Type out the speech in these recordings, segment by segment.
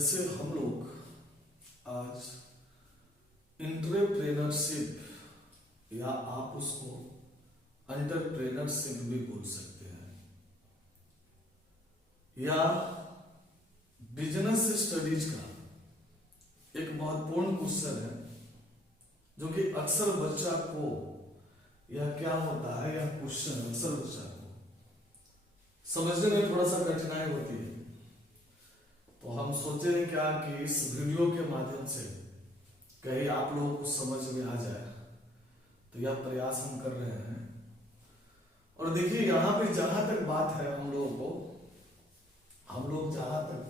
जैसे हम लोग आज एंटरप्रेन्योरशिप या आप उसको एंटरप्रेन्योरशिप भी बोल सकते हैं या बिजनेस स्टडीज का एक महत्वपूर्ण क्वेश्चन है जो कि अक्सर बच्चा को या क्या होता है या क्वेश्चन अक्सर बच्चा को समझने में थोड़ा सा कठिनाई होती है। तो हम सोचे हैं क्या कि इस वीडियो के माध्यम से कहीं आप लोगों को समझ में आ जाए, तो यह प्रयास हम कर रहे हैं। और देखिए यहाँ पे जहां तक बात है हम लोग जहां तक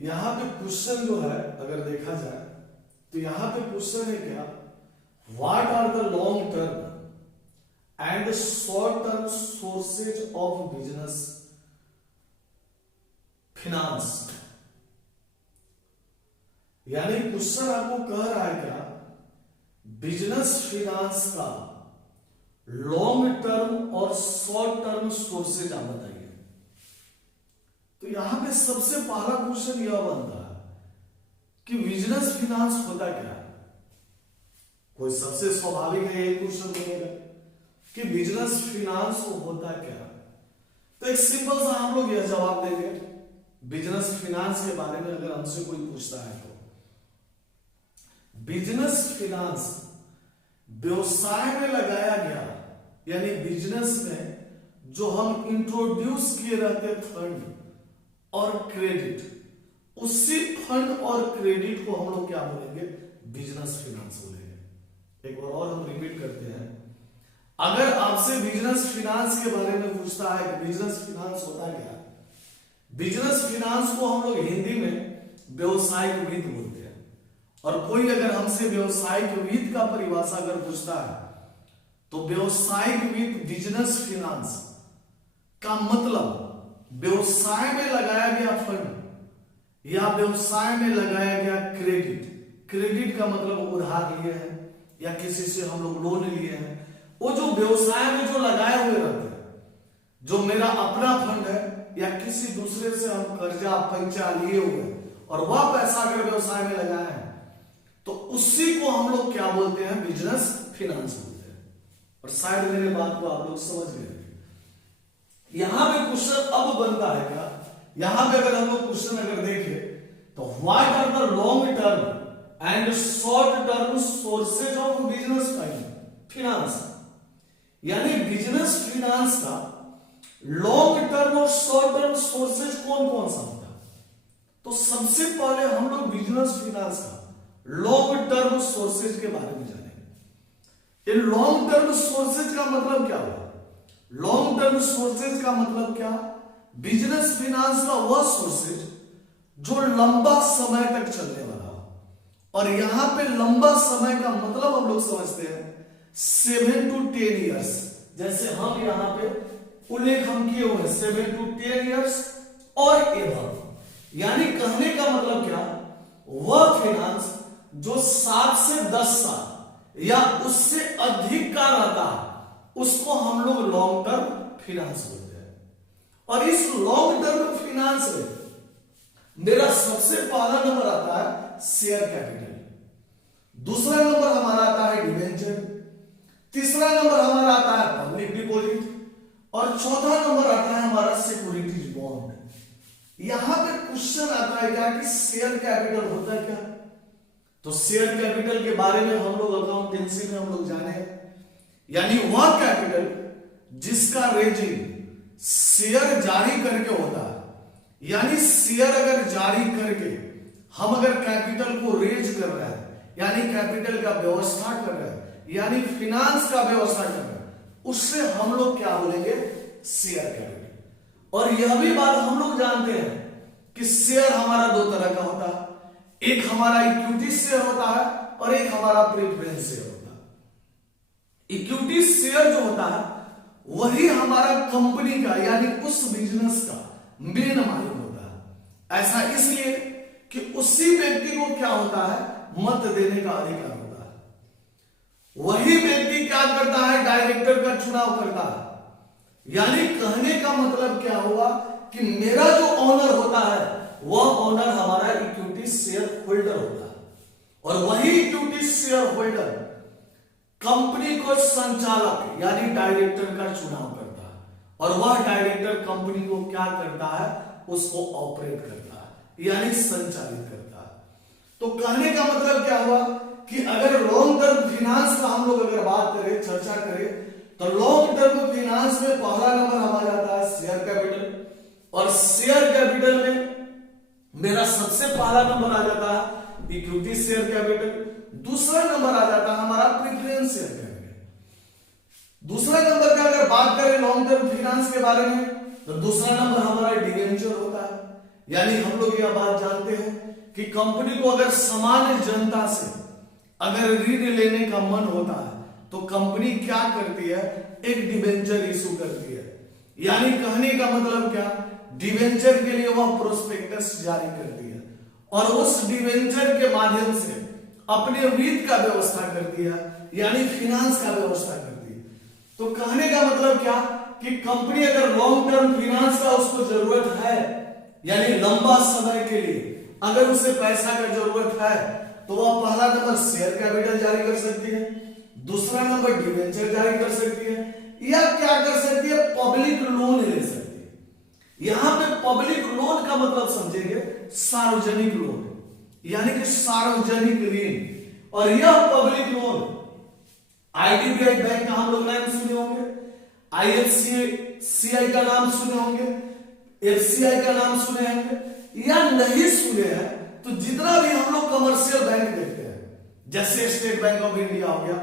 यहाँ पे क्वेश्चन जो है अगर देखा जाए तो यहाँ पे क्वेश्चन है क्या, what are the long term and short term sources of business finance. यानी क्वेश्चन आपको कह रहा है क्या, बिजनेस फिनांस का लॉन्ग टर्म और शॉर्ट टर्म सोर्सेज आप बताइए। तो यहां पे सबसे पहला क्वेश्चन यह बनता है कि बिजनेस फिनांस होता क्या है। कोई सबसे स्वाभाविक है ये क्वेश्चन बनेगा कि बिजनेस फिनांस होता क्या। तो एक सिंपल सा हम लोग यह जवाब देंगे बिजनेस फिनांस के बारे में अगर हमसे कोई पूछता है तो बिजनेस फिनांस व्यवसाय में लगाया गया यानी बिजनेस में जो हम इंट्रोड्यूस किए रहते फंड और क्रेडिट, उसी फंड और क्रेडिट को हम लोग क्या बोलेंगे, बिजनेस फिनांस बोलेंगे। एक बार और हम रिपीट करते हैं, अगर आपसे बिजनेस फिनांस के बारे में पूछता है कि बिजनेस फिनांस होता क्या, बिजनेस फिनांस को हम लोग हिंदी में व्यवसायिक वित्त बोलते हैं। और कोई अगर हमसे व्यवसायिक वित्त का परिभाषा अगर पूछता है तो व्यवसायिक वित्त बिजनेस फिनांस का मतलब व्यवसाय में लगाया गया फंड या व्यवसाय में लगाया गया क्रेडिट। क्रेडिट का मतलब उधार लिए हैं या किसी से हम लोग लोन लिए हैं, वो जो व्यवसाय में जो लगाए हुए रहते हैं, जो मेरा अपना फंड है या किसी दूसरे से हम कर्जा पंचा लिए हुए और वह पैसा अगर व्यवसाय में लगाए हैं तो उसी को हम लोग क्या बोलते हैं, बिजनेस फिनांस बोलते हैं। और शायद मेरे बात को आप लोग समझ गए। यहां पे क्वेश्चन अब बनता है क्या, यहां पे अगर हम लोग क्वेश्चन अगर देखें तो what are the long term and short term sources of business finance. यानी बिजनेस फिनांस का लॉन्ग टर्म और शॉर्ट टर्म सोर्सेज कौन कौन सा होता है। तो सबसे पहले हम लोग बिजनेस फिनांस का लॉन्ग टर्म सोर्सेज के बारे में जानेंगे। ये लॉन्ग टर्म सोर्सेज का मतलब क्या हुआ, लॉन्ग टर्म सोर्सेज का मतलब क्या, बिजनेस फिनांस का वह सोर्सेज जो लंबा समय तक चलने वाला हो। और यहां पे लंबा समय का मतलब हम लोग समझते हैं 7 to 10 ईयर्स। जैसे हम यहां पे उल्लेख हम किए हुए 7 to 10 ईयर्स और एबव। यानी कहने का मतलब क्या, वह फिनांस जो 7 से 10 साल या उससे अधिक का रहता है उसको हम लोग लॉन्ग टर्म फिनांस बोलते हैं। और इस लॉन्ग टर्म फिनांस में मेरा सबसे पहला नंबर आता है शेयर कैपिटल, दूसरा नंबर हमारा आता है डिवेंचर, तीसरा नंबर हमारा आता है पब्लिक डिपॉजिट और चौथा नंबर आता है हमारा सिक्योरिटीज बॉन्ड। यहां पे क्वेश्चन आता है क्या कि शेयर कैपिटल होता है क्या। तो शेयर कैपिटल के बारे में हम लोग अकाउंटेंसी में हम लोग जाने हैं, यानी वह कैपिटल जिसका रेजिंग शेयर जारी करके होता है। यानी शेयर अगर जारी करके हम अगर कैपिटल को रेज कर रहे हैं यानी कैपिटल का व्यवस्था कर रहे हैं यानी फिनांस का व्यवस्था कर रहे हैं, उससे हम लोग क्या बोलेंगे, शेयर कैपिटल। और यह भी बात हम लोग जानते हैं कि शेयर हमारा दो तरह का होता है, एक हमारा इक्विटी शेयर होता है और एक हमारा प्रेफरेंस शेयर होता है। इक्विटी शेयर जो होता है वही हमारा कंपनी का यानी उस बिजनेस का मेन मालिक होता है। ऐसा इसलिए कि उसी व्यक्ति को क्या होता है, मत देने का अधिकार होता है। वही व्यक्ति क्या करता है, डायरेक्टर का चुनाव करता है। यानी कहने का मतलब क्या हुआ कि मेरा जो ऑनर होता है वह ओनर हमारा इक्विटी शेयर होल्डर होता है, और वही इक्विटी शेयर होल्डर कंपनी को संचालक यानी डायरेक्टर का चुनाव करता है, और वह डायरेक्टर कंपनी को क्या करता है, उसको ऑपरेट करता है यानी संचालित करता है। तो कहने का मतलब क्या हुआ कि अगर लॉन्ग टर्म फिनांस का हम लोग अगर बात करें, चर्चा करें, तो लॉन्ग टर्म फिनांस में पहला नंबर हमारा आता है शेयर कैपिटल, और शेयर कैपिटल में मेरा सबसे पहला नंबर आ जाता है इक्विटी शेयर कैपिटल, दूसरा नंबर आ जाता है हमारा प्रेफरेंस शेयर कैपिटल। दूसरा नंबर का अगर बात करें लॉन्ग टर्म फिनांस के बारे में, तो दूसरा नंबर हमारा डिवेंचर होता है, यानी हम लोग यह बात जानते हैं कि कंपनी को अगर सामान्य जनता से अगर ऋण लेने का मन होता है तो कंपनी क्या करती है, एक डिवेंचर इशू करती है। यानी कहने का मतलब क्या, डिवेंचर के लिए वह प्रोस्पेक्टस जारी करती है और उस डिवेंचर के माध्यम से अपने वित्त का व्यवस्था करती है, यानी फिनांस का व्यवस्था करती है। तो कहने का मतलब क्या कि कंपनी अगर लॉन्ग टर्म फिनांस का उसको जरूरत है, यानी लंबा समय के लिए अगर उसे पैसा का जरूरत है, तो वह पहला नंबर शेयर कैपिटल जारी कर सकती है, दूसरा नंबर डिवेंचर जारी कर सकती है, या क्या कर सकती है, पब्लिक लोन ले सकती है। यहां पे पब्लिक लोन का मतलब समझेंगे सार्वजनिक लोन, यानी कि सार्वजनिक ऋण। और यह पब्लिक लोन आईडीबीआई बैंक का हम लोग नाम सुने होंगे, आईएफसीआई का नाम सुने होंगे, एफसीआई का नाम सुने होंगे, या नहीं सुने हैं तो जितना भी हम लोग कमर्शियल बैंक देखते हैं, जैसे स्टेट बैंक ऑफ इंडिया हो गया,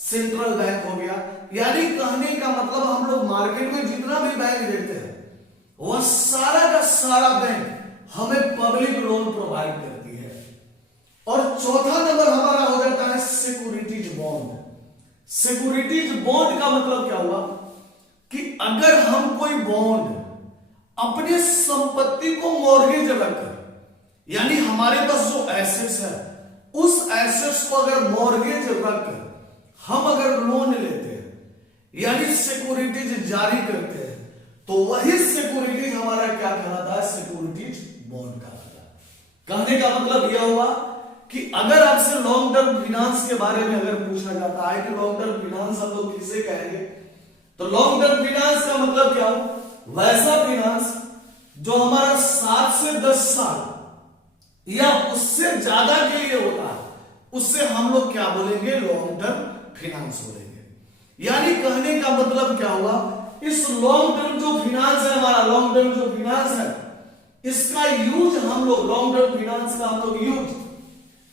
सेंट्रल बैंक हो गया, यानी कहने का मतलब हम लोग मार्केट में जितना भी बैंक देखते हैं वह सारा का सारा बैंक हमें पब्लिक लोन प्रोवाइड करती है। और चौथा नंबर हमारा हो जाता है सिक्योरिटीज बॉन्ड। सिक्योरिटीज बॉन्ड का मतलब क्या हुआ कि अगर हम कोई बॉन्ड अपने संपत्ति को मॉर्गेज रखकर, यानी हमारे पास जो एसेट्स है उस एसेट्स को अगर मॉर्गेज रखकर हम अगर लोन लेते हैं, यानी सिक्योरिटीज जारी करते हैं, तो वही सिक्योरिटीज हमारा क्या कहलाता है, सिक्योरिटीज बॉन्ड कहलाता है। कहने का मतलब यह हुआ कि अगर आपसे लॉन्ग टर्म फिनांस के बारे में अगर पूछा जाता है कि लॉन्ग टर्म फिनांस हम लोग किसे कहेंगे, तो लॉन्ग टर्म फिनांस का मतलब क्या हो, वैसा फिनांस जो हमारा 7 से 10 साल या उससे ज्यादा के लिए होता है, उससे हम लोग क्या बोलेंगे, लॉन्ग टर्म फिनांस बोलेंगे। यानी कहने का मतलब क्या हुआ, इस लॉन्ग टर्म जो फिनांस है हमारा, लॉन्ग टर्म जो फिनांस है, इसका यूज हम लोग, लॉन्ग टर्म फिनांस का हम लोग यूज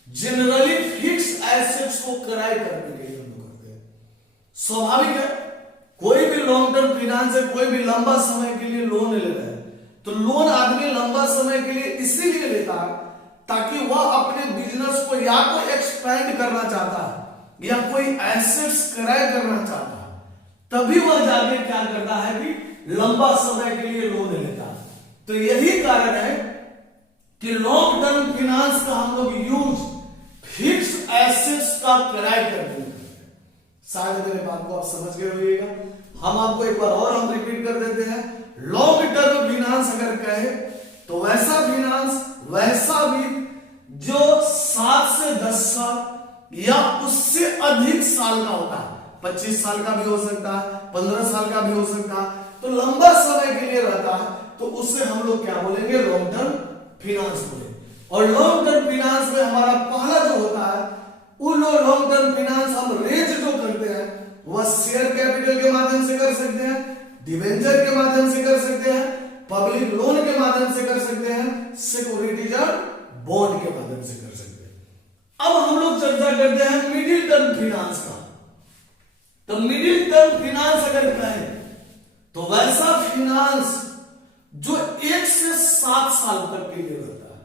जनरली फिक्स एसेट्स को क्रय करने के लिए हम लोग करते हैं। स्वाभाविक है, कोई भी लॉन्ग टर्म फिनांस है, कोई भी लंबा समय के लिए लोन ले रहा है, तो लोन आदमी लंबा समय के लिए इसीलिए लेता है ताकि वह अपने बिजनेस को या तो एक्सपेंड करना चाहता है या कोई एसेट्स क्रय करना चाहता है, तभी वह जाके क्या करता है कि लंबा समय के लिए लोन लेता है। तो यही कारण है कि लॉन्ग टर्म फिनांस का हम लोग यूज फिक्स एसेट्स का क्रय करने में। शायद मेरे बात को आप समझ गए होइएगा। हम आपको एक बार और हम रिपीट कर देते हैं, लॉन्ग टर्म फिनांस अगर कहे तो वैसा फिनांस, वैसा भी जो 7 से 10 साल या उससे अधिक साल का होता है, 25 साल का भी हो सकता है, 15 साल का भी हो सकता है, तो लंबा समय के लिए रहता है, तो उससे हम लोग क्या बोलेंगे, लॉन्ग टर्म फिनांस बोलेंगे। और लॉन्ग टर्म फिनांस में हमारा पहला जो होता है, उन लॉन्ग टर्म फिनांस हम रेज जो करते हैं वह शेयर कैपिटल के माध्यम से कर सकते हैं, डिवेंचर के माध्यम से कर सकते हैं, पब्लिक लोन के माध्यम से कर सकते हैं, सिक्योरिटीज और बॉन्ड के माध्यम से कर सकते हैं। अब हम लोग चर्चा करते हैं मिडिल टर्म फिनांस का। तो मिडिल टर्म फिनांस अगर कहें तो वैसा फिनांस जो 1 से 7 साल तक के लिए रहता है,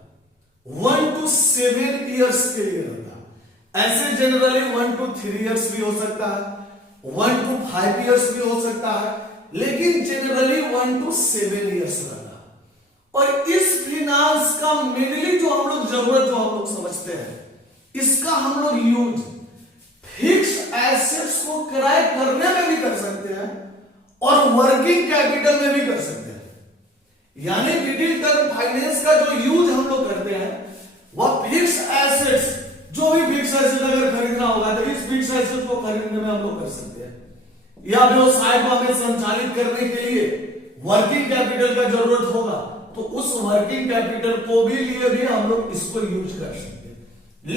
1 to 7 years के लिए रहता है। ऐसे जनरली 1 to 3 years भी हो सकता है, 1 to 5 years भी हो सकता है, लेकिन जनरली 1 to 7 years रहता है। और इस फिनांस का मेनली जो हम लोग जरूरत जो हम लोग समझते हैं, इसका हम लोग यूज फिक्स एसेट्स को क्रय करने में भी कर सकते हैं और वर्किंग कैपिटल में भी कर सकते हैं। यानी मिडिल टर्म फाइनेंस का जो यूज हम लोग करते हैं वह फिक्स एसेट्स, जो भी फिक्स एसेट अगर खरीदना होगा तो इस फिक्स एसेट को खरीदने में हम लोग कर सकते हैं, या व्यवसाय को हमें संचालित करने के लिए वर्किंग कैपिटल का जरूरत होगा तो उस वर्किंग कैपिटल को भी लिए भी हम लोग इसको यूज कर सकते हैं।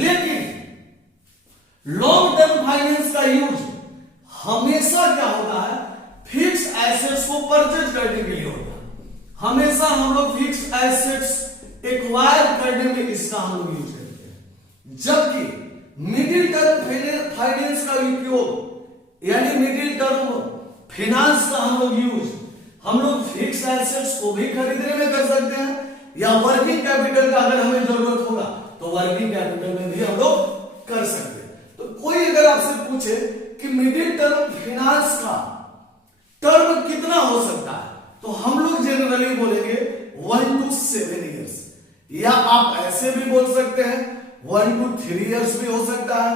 लेकिन लॉन्ग टर्म फाइनेंस का यूज हमेशा क्या होता है, फिक्स एसेट्स को परचेज करने के लिए होता है। हमेशा हम लोग फिक्स एसेट्स एक्वायर करने में इसका हम लोग यूज करते हैं, जबकि मिडिल टर्म फाइनेंस का उपयोग यानी मिडिल टर्म फाइनेंस का हम लोग यूज हम लोग फिक्स एसेट्स को भी खरीदने में कर सकते हैं, या वर्किंग कैपिटल का अगर हमें जरूरत होगा तो वर्किंग कैपिटल में भी हम लोग कर सकते हैं। तो कोई अगर आपसे पूछे कि मिडिल टर्म फाइनेंस का टर्म कितना हो सकता है तो हम लोग जनरली बोलेंगे 1 to 7 इयर्स, या आप ऐसे भी बोल सकते हैं 1 to 3 इयर्स भी हो सकता है,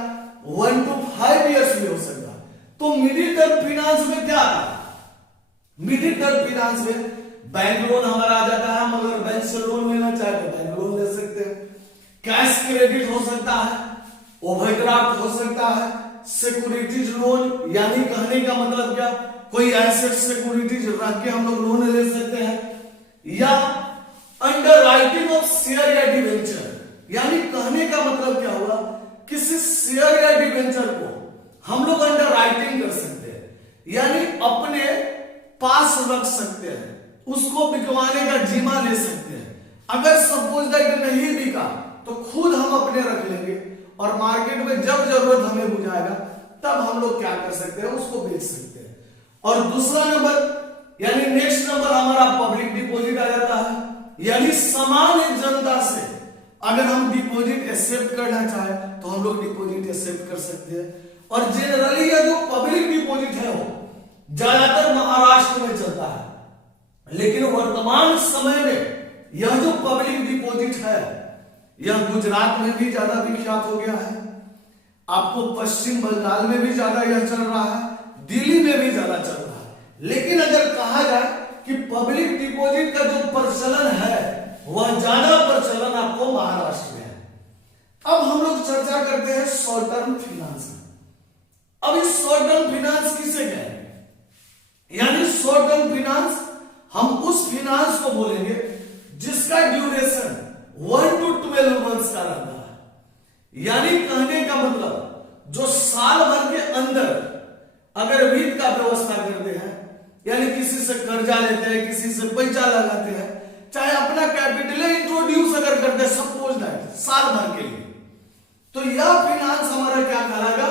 1 to 5 इयर्स भी हो सकता है। तो मिडिल टर्म फाइनेंस में क्या आता है, मिडिल टर्म फाइनेंस में बैंक लोन हमारा आ जाता है, मगर बैंक से लोन लेना चाहे तो बैंक लोन ले सकते हैं, कैश क्रेडिट हो सकता है, ओवरड्राफ्ट हो सकता है, सिक्योरिटीज लोन, यानी कहने का मतलब क्या, कोई एसेट सिक्योरिटीज रख के हम लोग लोन ले सकते हैं, या अंडर राइटिंग ऑफ शेयर या डिवेंचर, यानी कहने का मतलब क्या हुआ, किसी शेयर या डिवेंचर को हम लोग अंडर राइटिंग कर सकते हैं, यानी अपने पास रख सकते हैं, उसको बिकवाने का जिम्मा ले सकते हैं। अगर सपोज दैट नहीं बिका तो खुद हम अपने रख लेंगे और मार्केट में जब जरूरत हमें बुझाएगा तब हम लोग क्या कर सकते हैं, उसको बेच सकते हैं। और दूसरा नंबर यानी नेक्स्ट नंबर हमारा पब्लिक डिपॉजिट आ जाता है, यानी सामान्य जनता से अगर हम डिपॉजिट एक्सेप्ट करना चाहे तो हम लोग डिपॉजिट एक्सेप्ट कर सकते हैं। और जनरली यह जो पब्लिक डिपॉजिट है वो ज्यादातर महाराष्ट्र में चलता है, लेकिन वर्तमान समय में यह जो पब्लिक डिपॉजिट है यह गुजरात में भी ज्यादा विख्यात हो गया है, आपको पश्चिम बंगाल में भी ज्यादा यह चल रहा है, दिल्ली में भी ज्यादा चल रहा है। लेकिन अगर कहा जाए कि पब्लिक डिपॉजिट का जो प्रचलन है वह ज्यादा प्रचलन आपको महाराष्ट्र में है। अब हम लोग चर्चा करते हैं शॉर्ट टर्म फाइनेंस। अब इस शॉर्ट टर्म फाइनेंस किसे कहें, यानी शॉर्ट टर्म फाइनेंस हम उस फाइनेंस को बोलेंगे जिसका ड्यूरेशन 1 to 12 मंथ्स का रहता है, यानी कहने का मतलब जो साल भर के अंदर अगर वित्त का व्यवस्था करते हैं, यानी किसी से कर्जा लेते हैं, किसी से पैसा लगाते हैं, चाहे अपना कैपिटल इंट्रोड्यूस अगर करते हैं सपोज दैट साल भर के लिए, तो यह फाइनेंस हमारा क्या कहलाएगा,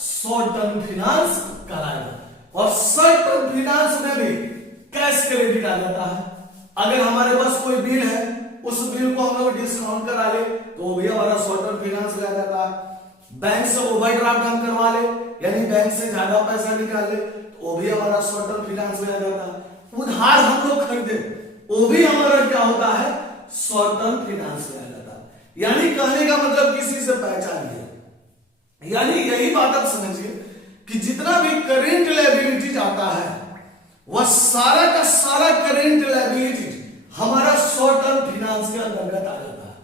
शॉर्ट टर्म फाइनेंस कहलाएगा। और शॉर्ट टर्म फाइनेंस में भी कैश क्रेडिट आ जाता है। अगर हमारे पास कोई बिल है उस बिल को हम लोग डिस्काउंट करा ले तो वो भी हमारा शॉर्ट टर्म फाइनेंस में आ जाता है। बैंक से ओवरड्राफ्ट हम करवा ले, यानी बैंक से ज्यादा पैसा निकाल ले तो वो भी हमारा शॉर्ट टर्म फाइनेंस में आ जाता है। उधार हम लोग खरीदे वो भी हमारा क्या होता है, शॉर्ट टर्म फाइनेंस में आ जाता है। यानी कहने का मतलब किसी से पहचान लिया, यानी यही बात आप समझिए कि जितना भी करेंट लायबिलिटीज आता है वह सारा का सारा करेंट लायबिलिटीज हमारा शॉर्ट टर्म फाइनेंस के अंतर्गत आ जाता है।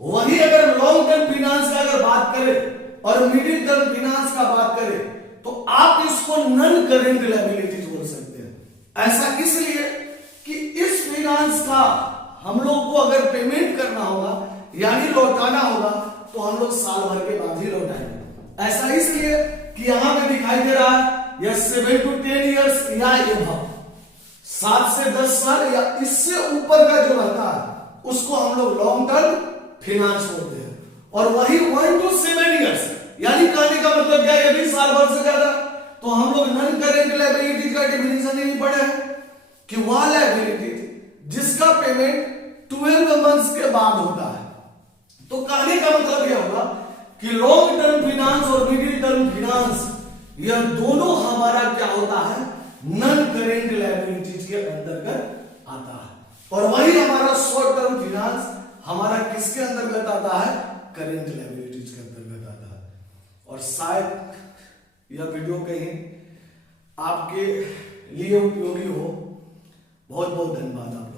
वही अगर लॉन्ग टर्म फाइनेंस का अगर बात करें और मिडिल टर्म फाइनेंस का बात करें तो आप इसको नॉन करेंट लायबिलिटीज बोल सकते हैं। ऐसा इसलिए कि इस फाइनेंस का हम लोग को अगर पेमेंट करना होगा यानी लौटाना होगा तो हम लोग साल भर के बाद ही लौटाएंगे। ऐसा इसलिए कि यहां पे दिखाई दे रहा है या 7 to 10 इयर्स या एबव 7 से 10 साल या इससे ऊपर का जो रहता है उसको हम लोग लॉन्ग टर्म फाइनेंस बोलते हैं। और वही 1 to 7 इयर्स यानी कहने का मतलब क्या, ये भी साल भर से ज्यादा, तो हम लोग नॉन करेंट लायबिलिटी का डेफिनेशन यही पढ़े हैं कि वह लायबिलिटी जिसका पेमेंट 12 मंथ्स के बाद होता है। तो कहने का मतलब क्या होगा कि लॉन्ग टर्म फाइनेंस और मिडिल टर्म फाइनेंस यह दोनों हमारा क्या होता है, नॉन करेंट लायबिलिटीज के अंतर्गत आता है। और वही हमारा शॉर्ट टर्म फाइनेंस हमारा किसके अंतर्गत आता है, करेंट लायबिलिटीज के अंतर्गत आता है। और शायद यह वीडियो कहीं आपके लिए उपयोगी हो। बहुत बहुत धन्यवाद।